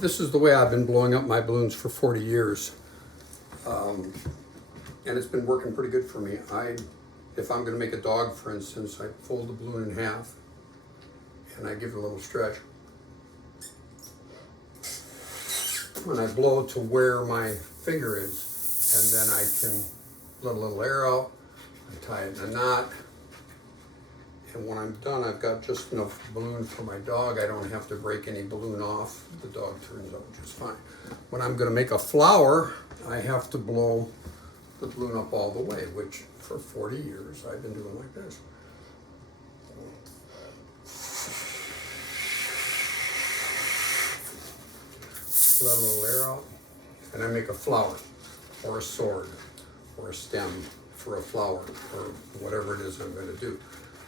This is the way I've been blowing up my balloons for 40 years. And it's been working pretty good for me. If I'm gonna make a dog, for instance, I fold the balloon in half and I give it a little stretch. And I blow to where my finger is, and then I can let a little air out, I tie it in a knot, and when I'm done, I've got just enough balloon for my dog. I don't have to break any balloon off. The dog turns out just fine. When I'm gonna make a flower, I have to blow the balloon up all the way, which for 40 years I've been doing like this. Let a little air out, and I make a flower, or a sword, or a stem for a flower, or whatever it is I'm going to do.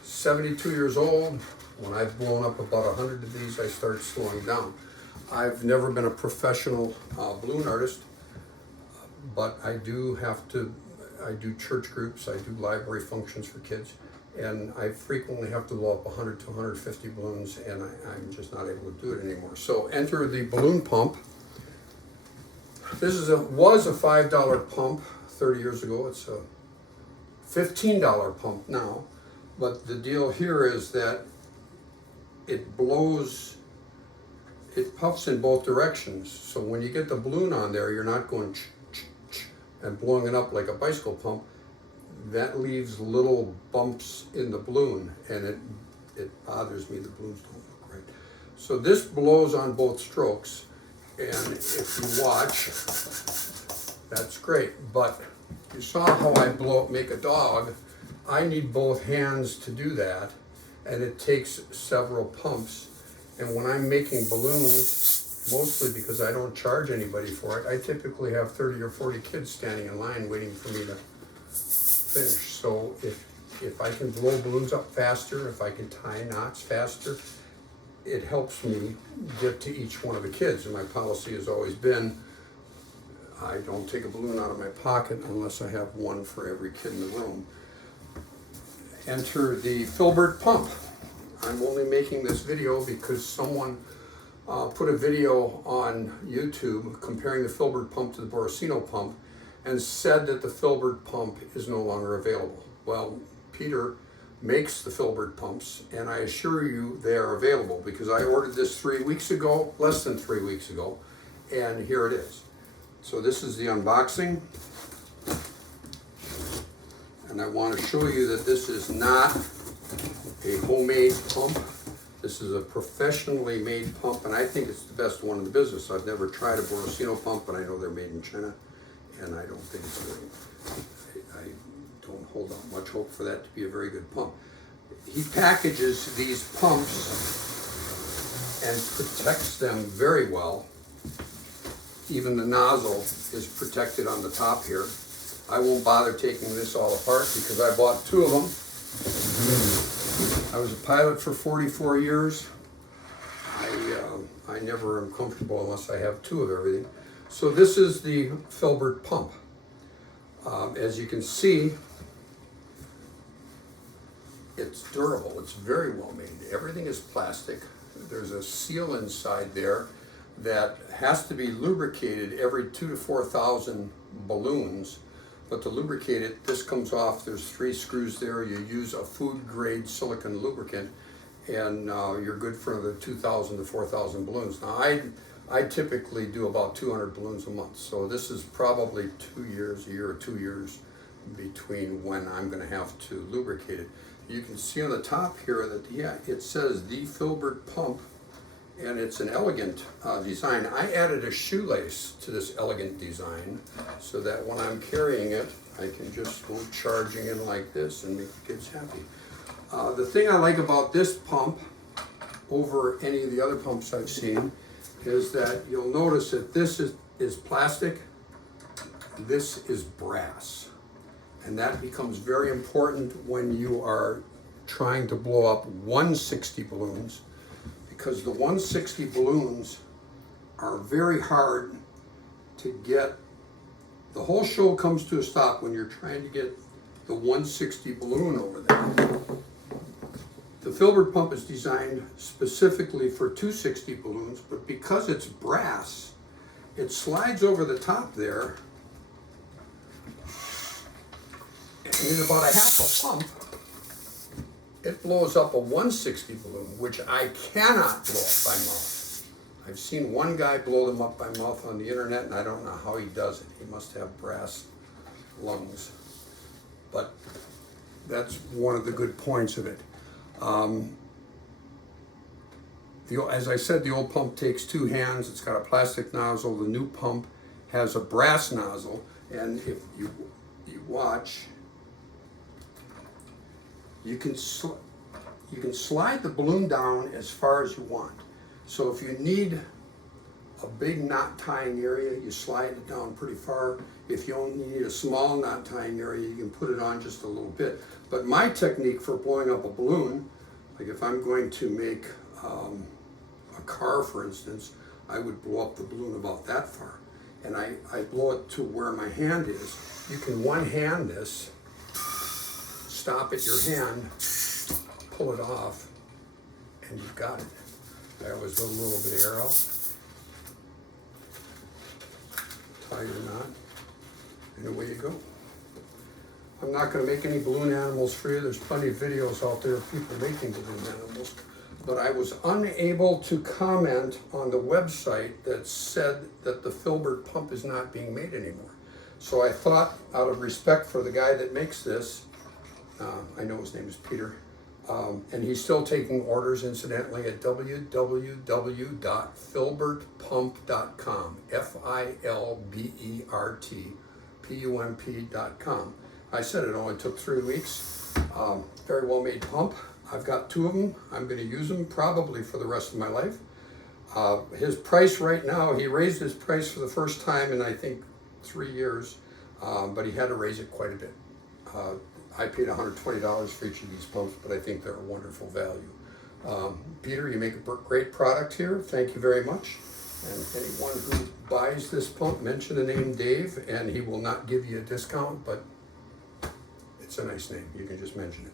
72 years old, when I've blown up about 100 of these, I start slowing down. I've never been a professional balloon artist, but I do church groups, I do library functions for kids, and I frequently have to blow up 100 to 150 balloons, and I'm just not able to do it anymore. So enter the balloon pump. This was a $5 pump 30 years ago. It's a $15 pump now. But the deal here is that it puffs in both directions. So when you get the balloon on there, you're not going and blowing it up like a bicycle pump. That leaves little bumps in the balloon, and it bothers me. The balloons don't look right. So this blows on both strokes. And if you watch, that's great. But you saw how I make a dog. I need both hands to do that, and it takes several pumps. And when I'm making balloons, mostly because I don't charge anybody for it, I typically have 30 or 40 kids standing in line waiting for me to finish. So if I can blow balloons up faster, if I can tie knots faster, it helps me get to each one of the kids. And my policy has always been, I don't take a balloon out of my pocket unless I have one for every kid in the room. Enter the Filbert pump. I'm only making this video because someone put a video on YouTube comparing the Filbert pump to the Borosino pump and said that the Filbert pump is no longer available. Well, Peter makes the Filbert pumps, and I assure you they are available because I ordered this 3 weeks ago, less than 3 weeks ago, and here it is. So this is the unboxing, and I want to show you that this is not a homemade pump. This is a professionally made pump, and I think it's the best one in the business. I've never tried a Borosino pump, but I know they're made in China, and I don't think it's very, I don't hold out much hope for that to be a very good pump. He packages these pumps and protects them very well. Even the nozzle is protected on the top here. I won't bother taking this all apart because I bought 2 of them. I was a pilot for 44 years. I never am comfortable unless I have 2 of everything. So this is the Filbert pump. As you can see, it's durable. It's very well made. Everything is plastic. There's a seal inside there that has to be lubricated every 2,000 to 4,000 balloons. But to lubricate it, this comes off. There's 3 screws there. You use a food-grade silicone lubricant, and you're good for the 2,000 to 4,000 balloons. Now, I typically do about 200 balloons a month, so this is probably 2 years, a year or 2 years between when I'm going to have to lubricate it. You can see on the top here that, it says the Filbert pump, and it's an elegant design. I added a shoelace to this elegant design so that when I'm carrying it, I can just go charging in like this and make the kids happy. The thing I like about this pump over any of the other pumps I've seen is that you'll notice that this is plastic, this is brass. And that becomes very important when you are trying to blow up 160 balloons, because the 160 balloons are very hard to get. The whole show comes to a stop when you're trying to get the 160 balloon over there. The Filbert pump is designed specifically for 260 balloons, but because it's brass, it slides over the top there, and in about a half a pump, it blows up a 160 balloon, which I cannot blow up by mouth. I've seen one guy blow them up by mouth on the internet, and I don't know how he does it. He must have brass lungs. But that's one of the good points of it. As I said, the old pump takes 2 hands. It's got a plastic nozzle. The new pump has a brass nozzle, and if you watch, you can slide the balloon down as far as you want. So if you need a big knot tying area, you slide it down pretty far. If you only need a small knot tying area, you can put it on just a little bit. But my technique for blowing up a balloon, like if I'm going to make a car, for instance, I would blow up the balloon about that far. And I blow it to where my hand is. You can one hand this, stop at your hand, pull it off, and you've got it. I always let a little bit of air out, tie your knot, and away you go. I'm not going to make any balloon animals for you. There's plenty of videos out there of people making balloon animals. But I was unable to comment on the website that said that the Filbert pump is not being made anymore. So I thought, out of respect for the guy that makes this, I know his name is Peter, and he's still taking orders, incidentally, at www.filbertpump.com, FILBERTPUMP.com. I said it only took 3 weeks. Very well made pump. I've got 2 of them. I'm going to use them probably for the rest of my life. His price right now, he raised his price for the first time in I think 3 years, but he had to raise it quite a bit. I paid $120 for each of these pumps, but I think they're a wonderful value. Peter, you make a great product here. Thank you very much. And anyone who buys this pump, mention the name Dave, and he will not give you a discount, but it's a nice name. You can just mention it.